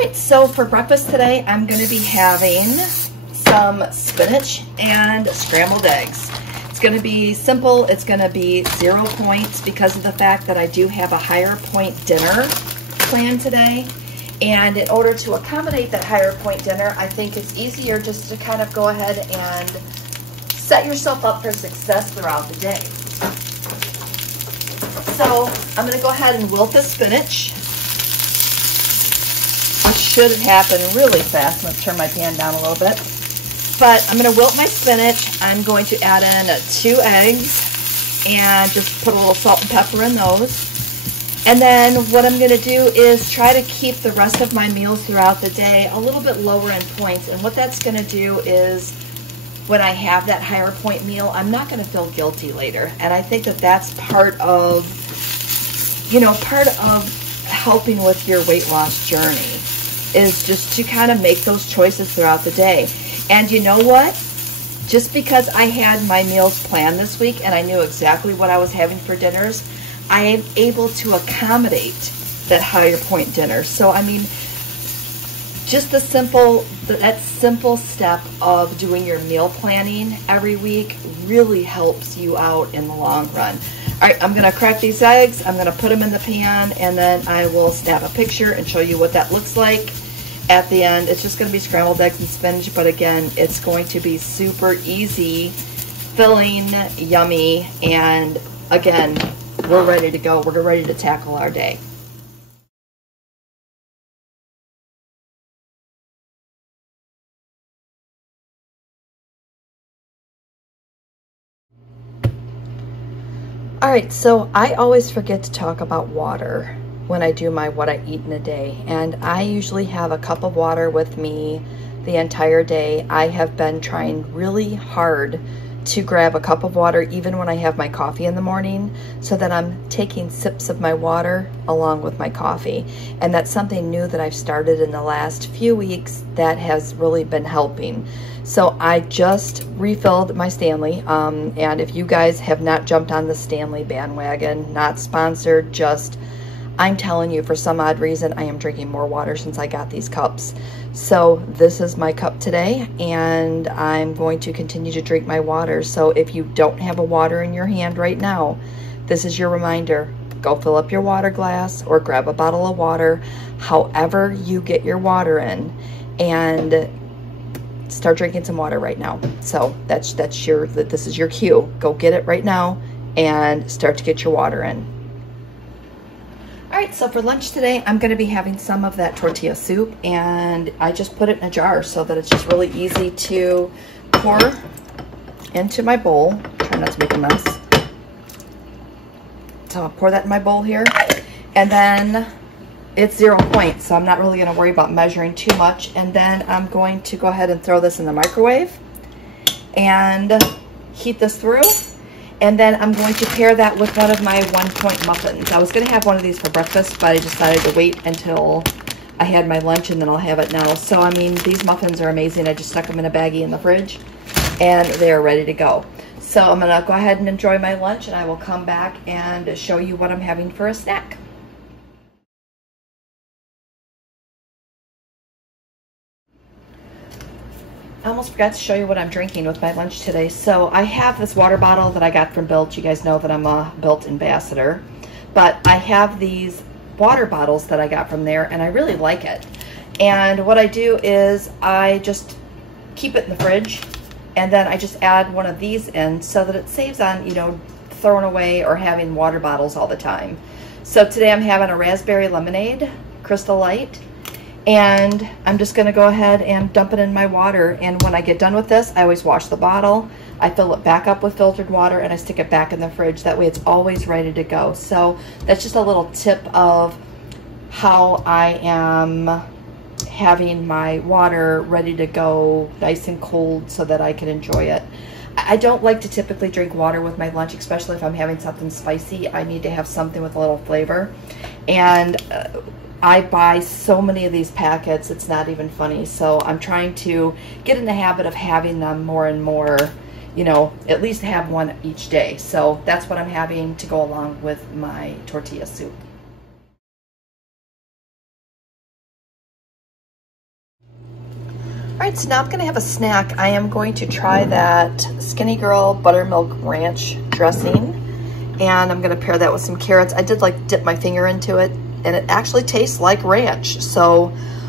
right, so for breakfast today, I'm going to be having some spinach and scrambled eggs. It's going to be simple. It's going to be 0 points because of the fact that I do have a higher point dinner planned today. And in order to accommodate that higher point dinner, I think it's easier just to kind of go ahead and set yourself up for success throughout the day. So I'm going to go ahead and wilt the spinach. It should happen really fast. Let's turn my pan down a little bit. But I'm going to wilt my spinach. I'm going to add in 2 eggs and just put a little salt and pepper in those. And then what I'm going to do is try to keep the rest of my meals throughout the day a little bit lower in points. And what that's going to do is when I have that higher point meal, I'm not going to feel guilty later. And I think that that's part of, part of helping with your weight loss journey is just to kind of make those choices throughout the day. And you know what? Just because I had my meals planned this week and I knew exactly what I was having for dinners, I am able to accommodate that higher point dinner. So, I mean, just that simple step of doing your meal planning every week really helps you out in the long run. All right, I'm gonna crack these eggs. I'm gonna put them in the pan, and then I will snap a picture and show you what that looks like at the end. It's just gonna be scrambled eggs and spinach, but again, it's going to be super easy, filling, yummy, and again, we're ready to go. We're ready to tackle our day. All right, so I always forget to talk about water when I do my what I eat in a day. And I usually have a cup of water with me the entire day. I have been trying really hard to grab a cup of water even when I have my coffee in the morning so that I'm taking sips of my water along with my coffee. And that's something new that I've started in the last few weeks that has really been helping. So I just refilled my Stanley, and if you guys have not jumped on the Stanley bandwagon, not sponsored, just I'm telling you, for some odd reason, I am drinking more water since I got these cups. So this is my cup today, and I'm going to continue to drink my water. So if you don't have a water in your hand right now, this is your reminder. Go fill up your water glass or grab a bottle of water, however you get your water in, and start drinking some water right now. So this is your cue. Go get it right now and start to get your water in. All right, so for lunch today, I'm gonna be having some of that tortilla soup, and I just put it in a jar so that it's just really easy to pour into my bowl. Try not to make a mess. So I'll pour that in my bowl here, and then it's 0 points, so I'm not really gonna worry about measuring too much. And then I'm going to go ahead and throw this in the microwave and heat this through. And then I'm going to pair that with one of my 1 point muffins. I was gonna have one of these for breakfast, but I decided to wait until I had my lunch and then I'll have it now. So, I mean, these muffins are amazing. I just stuck them in a baggie in the fridge and they're ready to go. So I'm gonna go ahead and enjoy my lunch, and I will come back and show you what I'm having for a snack. I almost forgot to show you what I'm drinking with my lunch today. So I have this water bottle that I got from Built. You guys know that I'm a Built ambassador. But I have these water bottles that I got from there, and I really like it. And what I do is I just keep it in the fridge, and then I just add one of these in so that it saves on, throwing away or having water bottles all the time. So today I'm having a raspberry lemonade, Crystal Light. And I'm just gonna go ahead and dump it in my water. And when I get done with this, I always wash the bottle. I fill it back up with filtered water, and I stick it back in the fridge. That way it's always ready to go. So that's just a little tip of how I am having my water ready to go, nice and cold, so that I can enjoy it. I don't like to typically drink water with my lunch, especially if I'm having something spicy. I need to have something with a little flavor. And I buy so many of these packets, it's not even funny. So I'm trying to get in the habit of having them more and more, at least have one each day. So that's what I'm having to go along with my tortilla soup. right, so now I'm gonna have a snack. I am going to try that Skinny Girl Buttermilk Ranch dressing, and I'm gonna pair that with some carrots. I did like dip my finger into it, and it actually tastes like ranch. So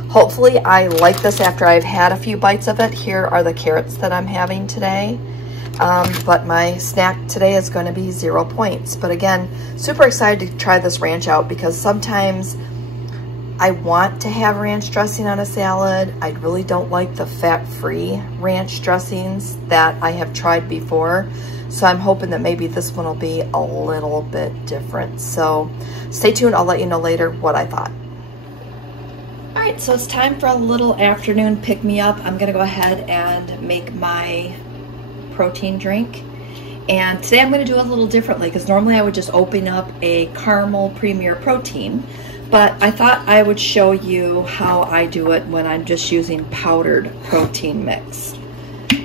hopefully I like this after I've had a few bites of it. Here are the carrots that I'm having today. But my snack today is going to be 0 points. But again, super excited to try this ranch out because sometimes I want to have ranch dressing on a salad. I really don't like the fat-free ranch dressings that I have tried before. So I'm hoping that maybe this one will be a little bit different. So stay tuned. I'll let you know later what I thought. All right, so it's time for a little afternoon pick-me-up. I'm going to go ahead and make my protein drink, and today I'm going to do it a little differently because normally I would just open up a caramel premier protein, but I thought I would show you how I do it when I'm just using powdered protein mix.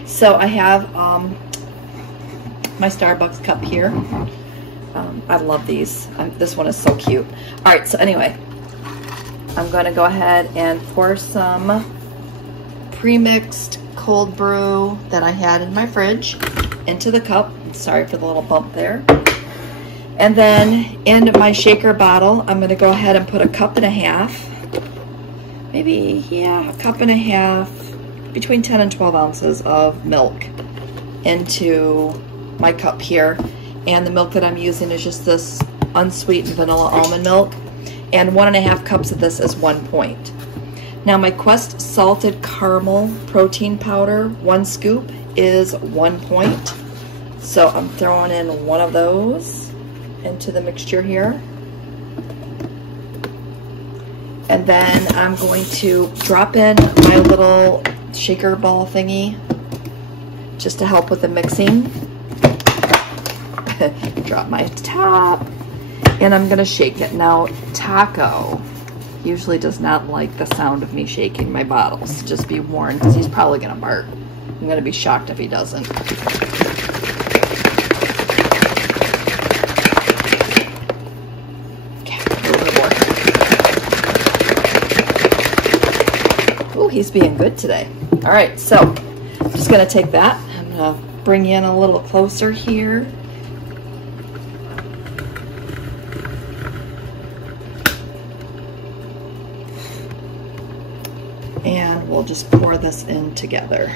So I have my Starbucks cup here. I love these. This one is so cute. All right, so anyway, I'm going to go ahead and pour some pre-mixed cold brew that I had in my fridge into the cup. Sorry for the little bump there. And then in my shaker bottle, I'm going to go ahead and put a cup and a half, maybe, yeah, a cup and a half, between 10 and 12 ounces of milk into my cup here. And the milk that I'm using is just this unsweetened vanilla almond milk. And 1.5 cups of this is 1 point. Now my Quest salted caramel protein powder, 1 scoop is 1 point. So I'm throwing in 1 of those into the mixture here. And then I'm going to drop in my little shaker ball thingy just to help with the mixing. Drop my top, and I'm gonna shake it. Now Taco usually does not like the sound of me shaking my bottles. Just be warned, because he's probably gonna bark. I'm gonna be shocked if he doesn't. Okay, a little bit more. Oh, he's being good today. All right, so I'm just gonna take that. I'm gonna bring you in a little closer here. And we'll just pour this in together.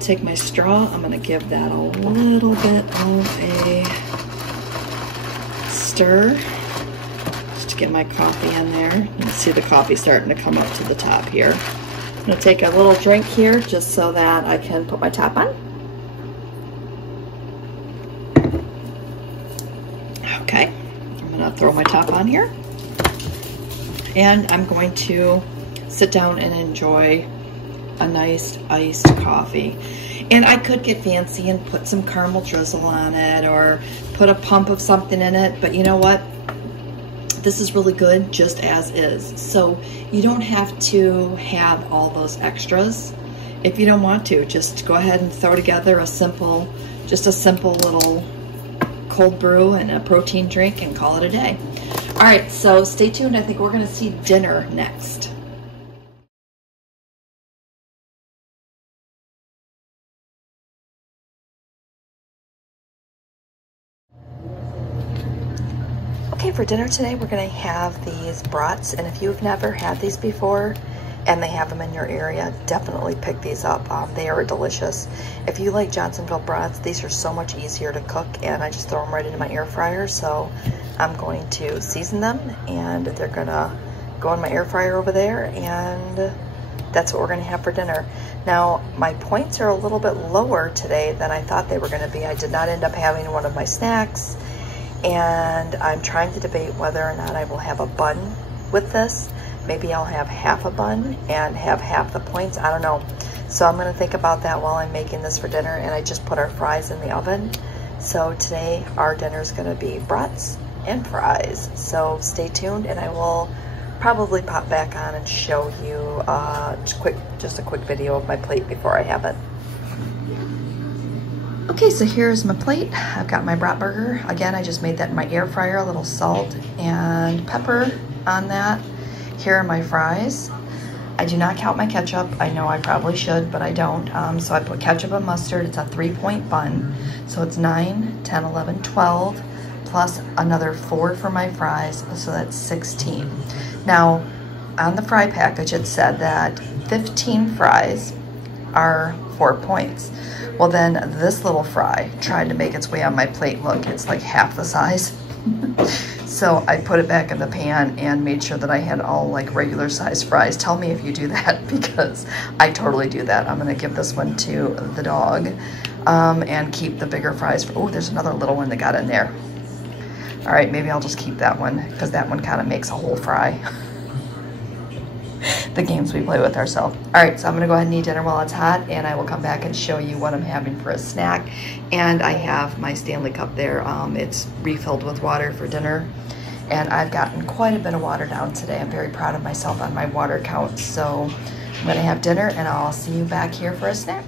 Take my straw, I'm gonna give that a little bit of a stir just to get my coffee in there. You can see the coffee starting to come up to the top here. I'm gonna take a little drink here just so that I can put my top on. Okay, I'm gonna throw my top on here. And I'm going to sit down and enjoy a nice iced coffee. And I could get fancy and put some caramel drizzle on it or put a pump of something in it, but you know what? This is really good just as is. So you don't have to have all those extras. If you don't want to, just go ahead and throw together a simple little cold brew and a protein drink and call it a day. All right, so stay tuned. I think we're gonna see dinner next. Okay, for dinner today, we're gonna have these brats, and if you've never had these before and they have them in your area, definitely pick these up. They are delicious. If you like Johnsonville brats, these are so much easier to cook, and I just throw them right into my air fryer. So I'm going to season them, and they're gonna go in my air fryer over there, and that's what we're gonna have for dinner. Now, my points are a little bit lower today than I thought they were gonna be. I did not end up having one of my snacks, and I'm trying to debate whether or not I will have a bun with this. Maybe I'll have half a bun and have half the points. I don't know. So I'm gonna think about that while I'm making this for dinner, and I just put our fries in the oven. So today our dinner is gonna be brats and fries. So stay tuned, and I will probably pop back on and show you just a quick video of my plate before I have it. Okay, so here's my plate. I've got my brat burger. Again, I just made that in my air fryer, a little salt and pepper on that. Here are my fries. I do not count my ketchup. I know I probably should, but I don't. So I put ketchup and mustard. It's a 3-point bun. So it's 9, 10, 11, 12, plus another 4 for my fries. So that's 16. Now, on the fry package, it said that 15 fries are 4 points. Well, then this little fry tried to make its way on my plate. Look, it's like half the size. So I put it back in the pan and made sure that I had all like regular size fries. Tell me if you do that, because I totally do that. I'm gonna give this one to the dog and keep the bigger fries. Oh, there's another little one that got in there. All right, maybe I'll just keep that one because that one kind of makes a whole fry. The games we play with ourselves. All right, so I'm gonna go ahead and eat dinner while it's hot, and I will come back and show you what I'm having for a snack. And I have my Stanley cup there. It's refilled with water for dinner, and I've gotten quite a bit of water down today. I'm very proud of myself on my water count. So I'm gonna have dinner, and I'll see you back here for a snack.